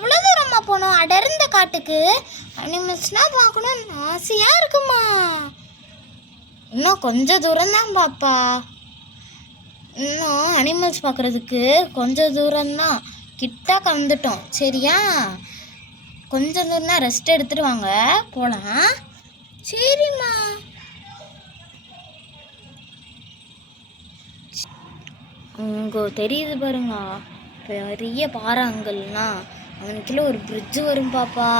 எவ்வளோ தூரமாக போனோம்? அடர்ந்த காட்டுக்கு. அனிமல்ஸ்னால் பார்க்கணும்னு ஆசையாக இருக்குமா? இன்னும் கொஞ்சம் தூரம் தான் பாப்பா. இன்னும் அனிமல்ஸ் பார்க்குறதுக்கு கொஞ்சம் தூரம்தான். கிட்ட வந்துட்டோம் சரியா? கொஞ்சம் தூரம் தான் ரெஸ்ட் எடுத்துட்டு வாங்க. போகலாம் சரிம்மா. அங்கே தெரியுது பாருங்க. பெரிய பாறாங்கல்னா அவனுக்குள்ள ஒரு பிரிட்ஜு வரும் பாப்பா.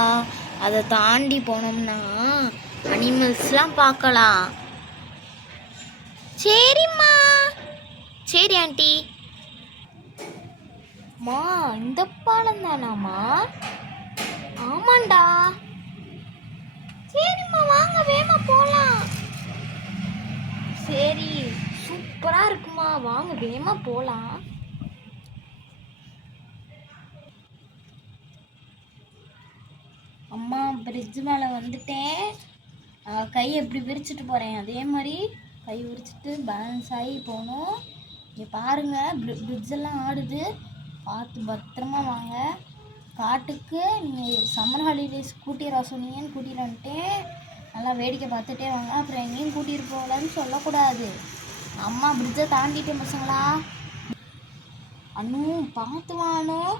அதை தாண்டி போனோம்னா அனிமல்ஸ்லாம் பார்க்கலாம். சரிம்மா. சரி ஆண்டி மா இந்த பாலம் தானாமா ஆமாண்டா. சரிம்மா வாங்க வேமா போகலாம் சரி சூப்பராக இருக்குமா. வாங்க வேமா போகலாம் நான் பிரிட்ஜ் மேலே வந்துட்டேன் கை எப்படி விரிச்சிட்டு போகிறேன் அதே மாதிரி கை விரிச்சிட்டு பேலன்ஸ் ஆகி போகணும். இங்கே பாருங்கள் பிரிட்ஜ் எல்லாம் ஆடுது. பார்த்து பத்திரமா வாங்க. காட்டுக்கு நீங்கள் சம்மர் ஹாலிடேஸ் கூட்டிட்டு சொன்னீங்கன்னு கூட்டிட்டு வந்துட்டேன். நல்லா வேடிக்கை பார்த்துட்டே வாங்க. அப்புறம் எங்கேயும் கூட்டிகிட்டு போகலன்னு சொல்லக்கூடாது. அம்மா பிரிட்ஜை தாண்டிட்டேன் பசங்களா. அனு பார்த்து வானும்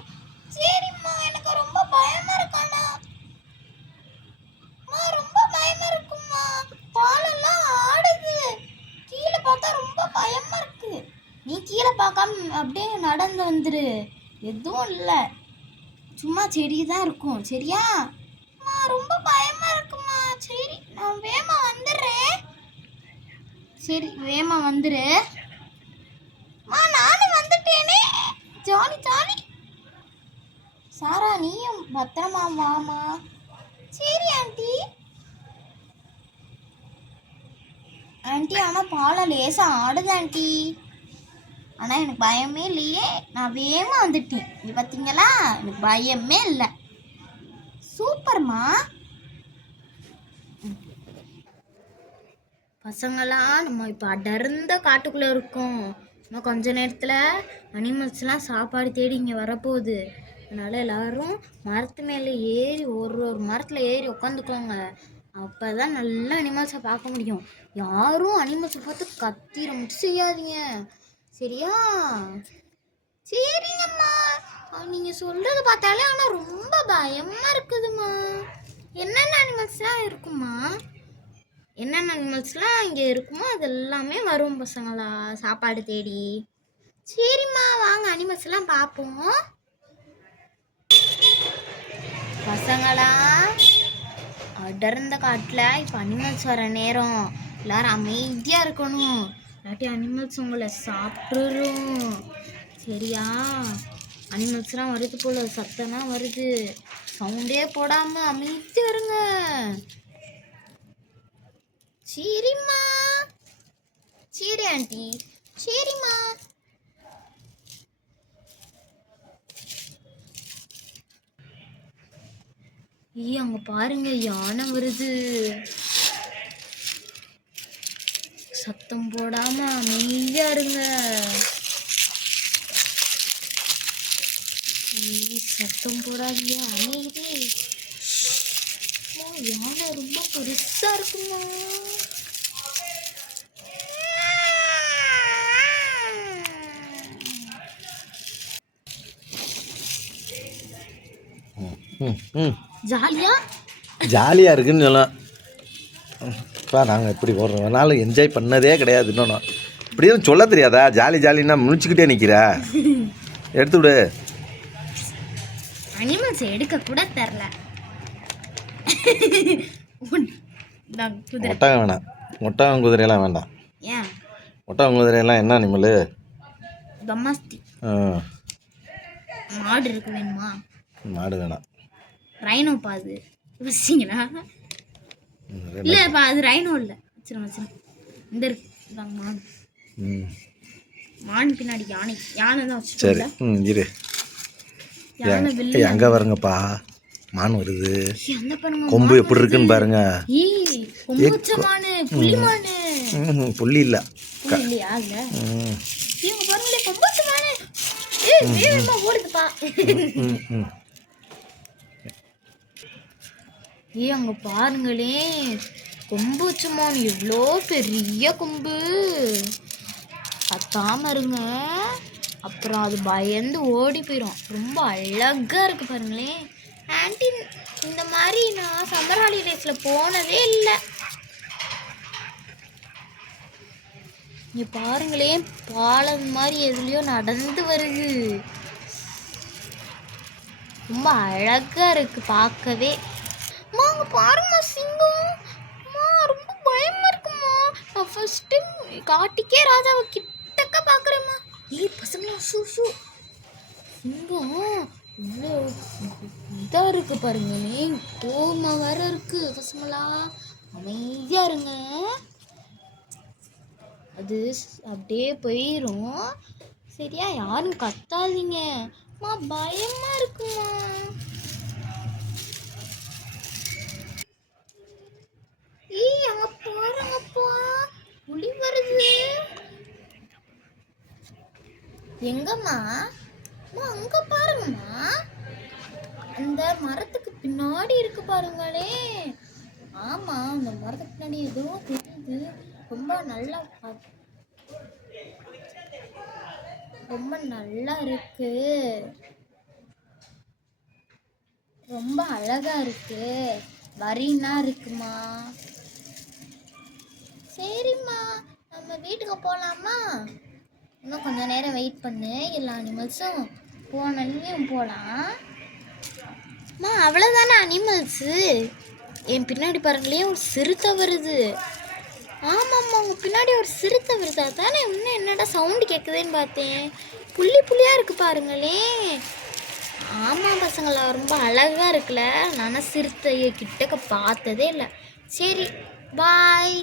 சரிம்மா எனக்கு ரொம்ப பயமா இருக்காண்ணா அம்மா ரொம்ப பயமா இருக்கும்மா பாலெல்லாம் ஆடுது கீழே ரொம்ப பயமா இருக்கு. நீ கீழே பார்க்காம அப்படியே நடந்து வந்துரு. எதுவும் இல்லை. சும்மா செடி தான் இருக்கும். சரியா? அம்மா ரொம்ப பயமா இருக்குமா? சரி நான் வேமா வந்துடுறேன். சரி வேமா வந்துரு. அம்மா நானும் வந்துட்டேனே. Jolly jolly. சாரா நீயும் பத்திரமா வாமா. சரி ஆண்டி. ஆண்டி ஆனால் பாலம் லேசாக ஆடுது ஆண்டி. ஆனால் எனக்கு பயமே இல்லையே. நான் வேகமாக வந்துட்டேன். இது பார்த்தீங்களா எனக்கு பயமே இல்லை. சூப்பர்மா. பசங்களாம் நம்ம இப்போ அடர்ந்த காட்டுக்குள்ளே இருக்கோம். இன்னும் கொஞ்ச நேரத்தில் அனிமல்ஸ்லாம் சாப்பாடு தேடி இங்கே வரப்போகுது. அதனால் எல்லாரும் மரத்து மேலே ஏறி ஒரு ஒரு மரத்தில் ஏறி உட்காந்துக்கோங்க அப்போ தான் நல்ல அனிமல்ஸை பார்க்க முடியும். யாரும் அனிமல்ஸை பார்த்து கத்திர மட்டும் செய்யாதீங்க. சரியா? சரிங்கம்மா. நீங்கள் சொல்கிறது பார்த்தாலே ஆனால் ரொம்ப பயமாக இருக்குதும்மா. என்னென்ன அனிமல்ஸ்லாம் இருக்குமா என்னென்ன அனிமல்ஸ்லாம் இங்கே இருக்குமோ அது எல்லாமே வரும் பசங்களா. சாப்பாடு தேடி. சரிம்மா வாங்க அனிமல்ஸ்லாம் பார்ப்போம். பசங்களா? அடர்ந்த காட்டில் இப்போ அனிமல்ஸ் வர நேரம். எல்லாரும் அமைதியாக இருக்கணும். இல்லாட்டி அனிமல்ஸ் உங்களை சாப்பிட்றோம் சரியா? அனிமல்ஸ்லாம் வருது போல் சத்தம்லாம் வருது. சவுண்டே போடாமல் அமைதியாக இருங்க. சரிம்மா. சரி ஆண்டி சரிம்மா. ஈ அங்க பாருங்க யானை வருது. சத்தம் போடாம அமைதியா இருங்க. சத்தம் போடாதீங்க அமைதி. யானை ரொம்ப பெருசா இருக்குமா? ம் ம். ஜாலியா? ஜாலியாக இருக்குன்னு சொல்லலாம் இப்போ நாங்கள் இப்படி ஒரு நாள் என்ஜாய் பண்ணதே கிடையாது இன்னொன்று இப்படியும் சொல்ல தெரியாதா? ஜாலி ஜாலின்னா முழிச்சுக்கிட்டே நிற்கிற எடுத்து விடு. அனிமல்ஸ் எடுக்க கூட தெரில. ஒட்டகம் வேணாம். ஒட்டகம் குதிரையெல்லாம் வேண்டாம். ஏன்? ஒட்டகம் குதிரையெல்லாம் என்ன அனிமலு மாடு இருக்கு வேணுமா? மாடு வேணாம். ரைனோ பாது வச்சிங்களா. இல்லைப்பா அது ரைனோ இல்லை. வச்சிரும் வச்சிரும் இந்த இருக்கு. இதாங்க மாடு ம். மான் பின்னாடி யானை. யானை தான் சரி. வச்சுக்கோங்களா ம் இரு. அங்கே வருங்கப்பா மான் வருது. கொம்பு எப்படி இருக்குன்னு பாருங்க. வச்ச மானு மானு. புள்ளி இல்லை. பாருங்களே ஏ அங்க பாருங்களேன் கொம்பு வச்சுமான் எவ்வளோ பெரிய கொம்பு. கத்தாம இருங்க. அப்புறம் அது பயந்து ஓடி போயிடும் ரொம்ப அழகா இருக்கு பாருங்களேன் ஆன்ட்டி இந்த மாதிரி நான் சம்மர் ஹாலிடேஸ்ல போனதே இல்லை. இங்க பாருங்களேன் பாலம் மாதிரி எதுலயோ நடந்து வருது. ரொம்ப அழகா இருக்கு பார்க்கவே. பாருமா சிங்கம். ரொம்ப பயமா இருக்குமா நான் ஃபர்ஸ்ட் டைம் காட்டிக்கே ராஜாவை கிட்டக்க பார்க்குறேம்மா ஏய் பசங்களா ஷூ ஷூ சிங்கம் இவ்வளோ இதாக இருக்கு பாருங்களே கோமா வேற இருக்கு பசங்களா. அமைதியாக இருங்க. அது அப்படியே போயிடும் சரியா யாரும் கத்தாதீங்க. அம்மா பயமா இருக்குமா ஏய் அங்க பாருங்கப்பா புலி வருது எங்கம்மா? அம்மா அங்க பாருங்கம்மா. அந்த மரத்துக்கு பின்னாடி இருக்கு பாருங்களே. ஆமா அந்த மரத்துக்கு பின்னாடி ஏதோ தெரியுது. ரொம்ப நல்லா பா- ரொம்ப நல்லா இருக்கு. ரொம்ப அழகா இருக்கு. வரினா இருக்குமா? சரிம்மா நம்ம வீட்டுக்கு போகலாமா இன்னும் கொஞ்சம் நேரம் வெயிட் பண்ணு. எல்லா அனிமல்ஸும் போனோன்னையும் போகலாம் அம்மா அவ்வளோதானே அனிமல்ஸு என் பின்னாடி பாருங்களே ஒரு சிறுத்தை வருது. ஆமாம்மா உங்கள் பின்னாடி ஒரு சிறுத்தை வருது. அதானே இன்னும் என்னடா சவுண்டு கேட்குதுன்னு பார்த்தேன். புள்ளி புள்ளியாக இருக்குது பாருங்களே ஆமாம் பசங்களா ரொம்ப அழகாக இருக்குல்ல. நான் சிறுத்தையை கிட்டக்க பார்த்ததே இல்லை. சரி பாய்